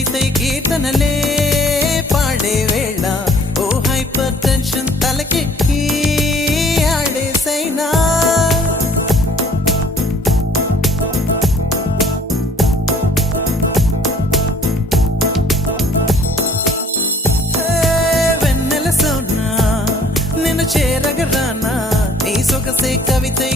కవితై కీర్తనలే పాడే వేళ ఓ hyper tension తలకెక్కి ఆడేసైనా వెన్నెల సోనా నిన్ను చేరగరానా నీ సొగసే కవితై